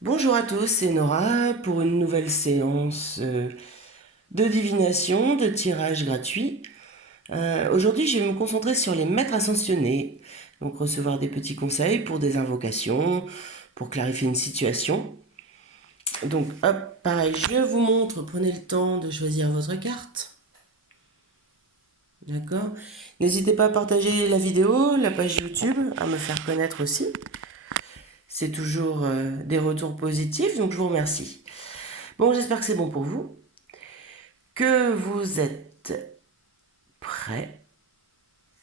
Bonjour à tous, c'est Nora pour une nouvelle séance de divination, de tirage gratuit. Aujourd'hui, je vais me concentrer sur les maîtres ascensionnés, donc recevoir des petits conseils pour des invocations, pour clarifier une situation. Donc, hop, pareil, je vous montre, prenez le temps de choisir votre carte. D'accord. N'hésitez pas à partager la vidéo, la page YouTube, à me faire connaître aussi. C'est toujours des retours positifs, donc je vous remercie. Bon, j'espère que c'est bon pour vous, que vous êtes prêts.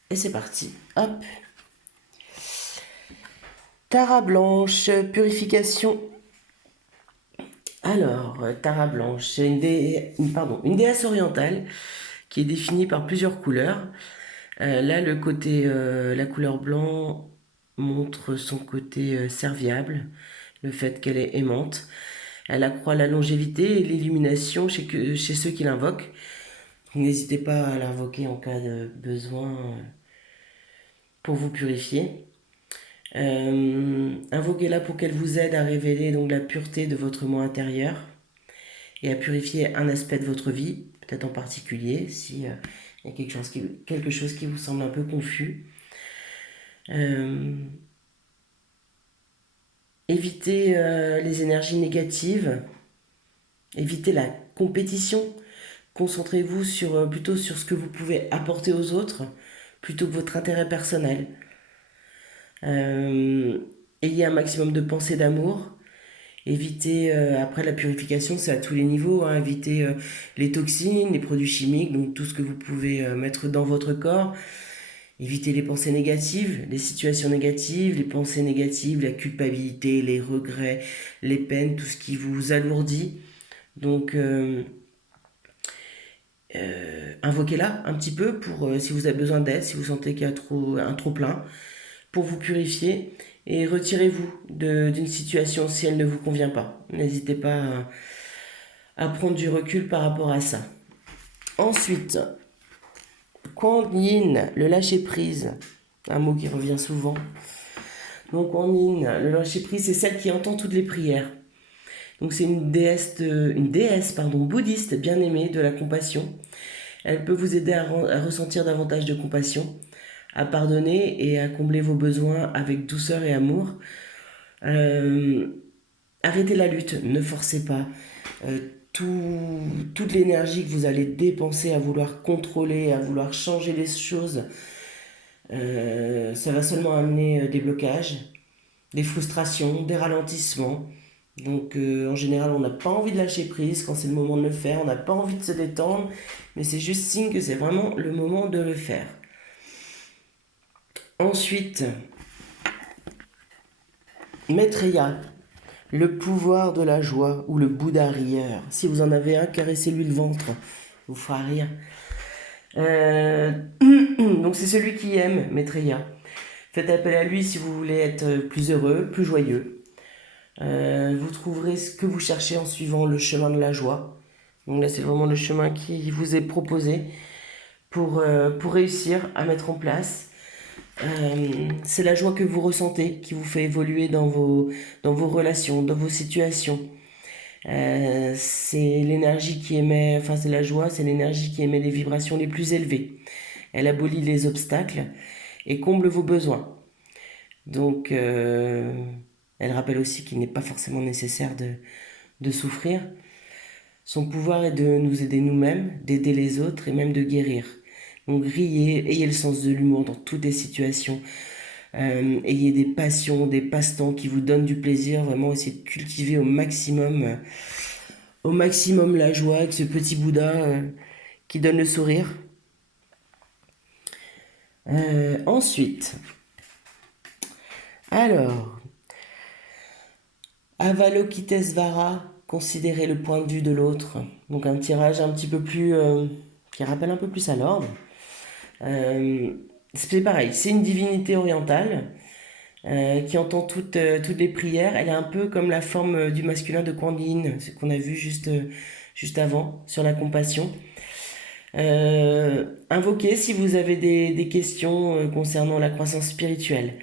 Et c'est parti. Hop. Tara blanche, purification. Alors, Tara blanche, c'est une déesse orientale qui est définie par plusieurs couleurs. Là, la couleur blanc montre son côté serviable, le fait qu'elle est aimante. Elle accroît la longévité et l'illumination chez ceux qui l'invoquent. N'hésitez pas à l'invoquer en cas de besoin pour vous purifier. Invoquez-la pour qu'elle vous aide à révéler donc la pureté de votre moi intérieur et à purifier un aspect de votre vie, peut-être en particulier, si il y a quelque chose qui vous semble un peu confus. Évitez les énergies négatives, évitez la compétition, concentrez-vous plutôt sur ce que vous pouvez apporter aux autres, plutôt que votre intérêt personnel. Ayez un maximum de pensées d'amour. Évitez, après la purification, c'est à tous les niveaux, hein, évitez les toxines, les produits chimiques, donc tout ce que vous pouvez mettre dans votre corps. Évitez les pensées négatives, les situations négatives, les pensées négatives, la culpabilité, les regrets, les peines, tout ce qui vous alourdit. Donc, invoquez-la un petit peu pour si vous avez besoin d'aide, si vous sentez qu'il y a un trop plein, pour vous purifier et retirez-vous d'une situation si elle ne vous convient pas. N'hésitez pas à prendre du recul par rapport à ça. Ensuite, Kuan Yin, le lâcher-prise, un mot qui revient souvent. Donc Kuan Yin, le lâcher-prise, c'est celle qui entend toutes les prières. Donc c'est une déesse bouddhiste bien aimée de la compassion. Elle peut vous aider à ressentir davantage de compassion, à pardonner et à combler vos besoins avec douceur et amour. Euh, Arrêtez la lutte, ne forcez pas. Euh, toute l'énergie que vous allez dépenser à vouloir contrôler, à vouloir changer les choses, ça va seulement amener des blocages, des frustrations, des ralentissements. Donc en général, on n'a pas envie de lâcher prise quand c'est le moment de le faire, on n'a pas envie de se détendre, mais c'est juste signe que c'est vraiment le moment de le faire. Ensuite, Maitreya, le pouvoir de la joie ou le Bouddha rieur. Si vous en avez un, caressez-lui le ventre, vous fera rire. Euh, donc c'est celui qui aime, Maitreya. Faites appel à lui si vous voulez être plus heureux, plus joyeux. Vous trouverez ce que vous cherchez en suivant le chemin de la joie. Donc là, c'est vraiment le chemin qui vous est proposé pour réussir à mettre en place. C'est la joie que vous ressentez qui vous fait évoluer dans vos relations, dans vos situations. C'est l'énergie qui émet, enfin c'est la joie, c'est l'énergie qui émet les vibrations les plus élevées. Elle abolit les obstacles et comble vos besoins. Donc, elle rappelle aussi qu'il n'est pas forcément nécessaire de souffrir. Son pouvoir est de nous aider nous-mêmes, d'aider les autres et même de guérir. Donc, riez, ayez le sens de l'humour dans toutes les situations. Ayez des passions, des passe-temps qui vous donnent du plaisir. Vraiment, essayez de cultiver au maximum la joie avec ce petit Bouddha qui donne le sourire. Ensuite, alors, Avalokitesvara, considérer le point de vue de l'autre. Donc un tirage un petit peu plus... qui rappelle un peu plus à l'ordre. Euh, c'est pareil, c'est une divinité orientale qui entend toutes les prières. Elle est un peu comme la forme du masculin de Kuan Yin, ce qu'on a vu juste avant, sur la compassion. Invoquez si vous avez des questions concernant la croissance spirituelle.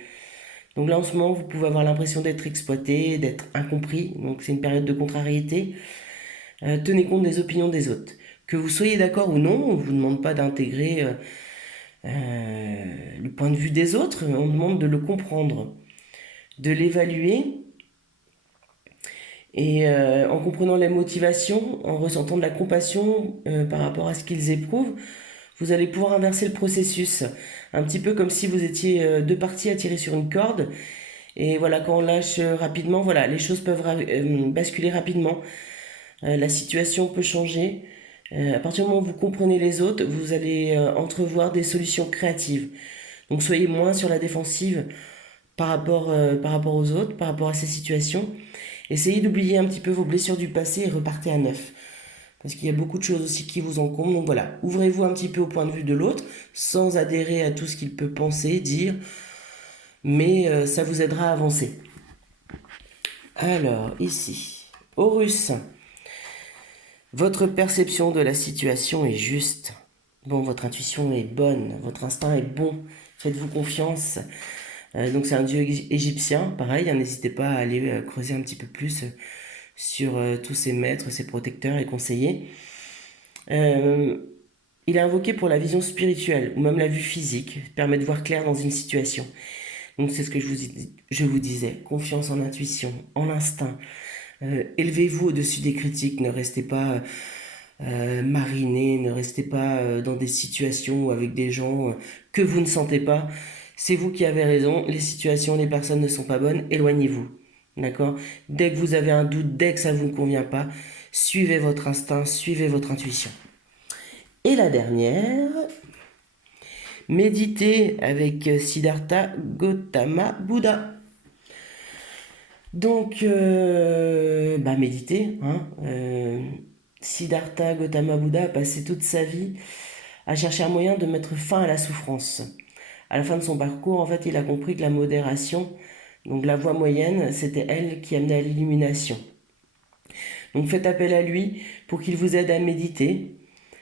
Donc là, en ce moment, vous pouvez avoir l'impression d'être exploité, d'être incompris. Donc c'est une période de contrariété. Tenez compte des opinions des autres. Que vous soyez d'accord ou non, on ne vous demande pas d'intégrer le point de vue des autres, on demande de le comprendre, de l'évaluer et en comprenant les motivations, en ressentant de la compassion par rapport à ce qu'ils éprouvent, vous allez pouvoir inverser le processus. Un petit peu comme si vous étiez deux parties à tirer sur une corde. Et voilà, quand on lâche rapidement, voilà, les choses peuvent basculer rapidement. La situation peut changer. À partir du moment où vous comprenez les autres, vous allez entrevoir des solutions créatives. Donc soyez moins sur la défensive par rapport aux autres, par rapport à ces situations. Essayez d'oublier un petit peu vos blessures du passé et repartez à neuf. Parce qu'il y a beaucoup de choses aussi qui vous encombrent. Donc voilà, ouvrez-vous un petit peu au point de vue de l'autre, sans adhérer à tout ce qu'il peut penser, dire, mais ça vous aidera à avancer. Alors, ici, Horus, votre perception de la situation est juste. Bon, votre intuition est bonne, votre instinct est bon, faites-vous confiance. Donc c'est un dieu égyptien, pareil, hein, n'hésitez pas à aller creuser un petit peu plus sur tous ses maîtres, ses protecteurs et conseillers. Euh, il est invoqué pour la vision spirituelle ou même la vue physique, permet de voir clair dans une situation. Donc c'est ce que je vous disais, confiance en l'intuition, en l'instinct. Élevez-vous au-dessus des critiques, ne restez pas marinés, ne restez pas dans des situations avec des gens que vous ne sentez pas. C'est vous qui avez raison, les situations, les personnes ne sont pas bonnes, éloignez-vous. D'accord? Dès que vous avez un doute, dès que ça ne vous convient pas, suivez votre instinct, suivez votre intuition. Et la dernière, méditez avec Siddhartha Gautama Bouddha. Donc, méditez. Hein, Siddhartha Gautama Bouddha a passé toute sa vie à chercher un moyen de mettre fin à la souffrance. À la fin de son parcours, en fait, il a compris que la modération, donc la voie moyenne, c'était elle qui amenait à l'illumination. Donc faites appel à lui pour qu'il vous aide à méditer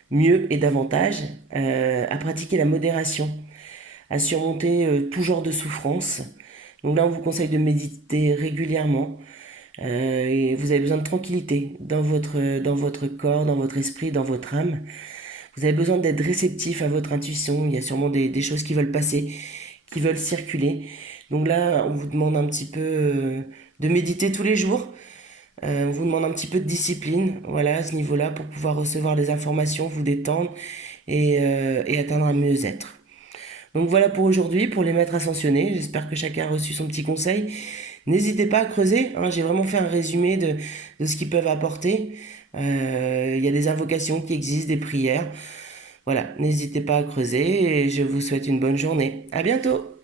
mieux et davantage, à pratiquer la modération, à surmonter tout genre de souffrance. Donc là, on vous conseille de méditer régulièrement. Et vous avez besoin de tranquillité dans votre corps, dans votre esprit, dans votre âme. Vous avez besoin d'être réceptif à votre intuition. Il y a sûrement des choses qui veulent passer, qui veulent circuler. Donc là, on vous demande un petit peu de méditer tous les jours. On vous demande un petit peu de discipline, voilà, à ce niveau-là, pour pouvoir recevoir les informations, vous détendre et atteindre un mieux-être. Donc voilà pour aujourd'hui, pour les maîtres ascensionnés. J'espère que chacun a reçu son petit conseil. N'hésitez pas à creuser, hein, j'ai vraiment fait un résumé de ce qu'ils peuvent apporter. Il y a des invocations qui existent, des prières. Voilà, n'hésitez pas à creuser et je vous souhaite une bonne journée. À bientôt!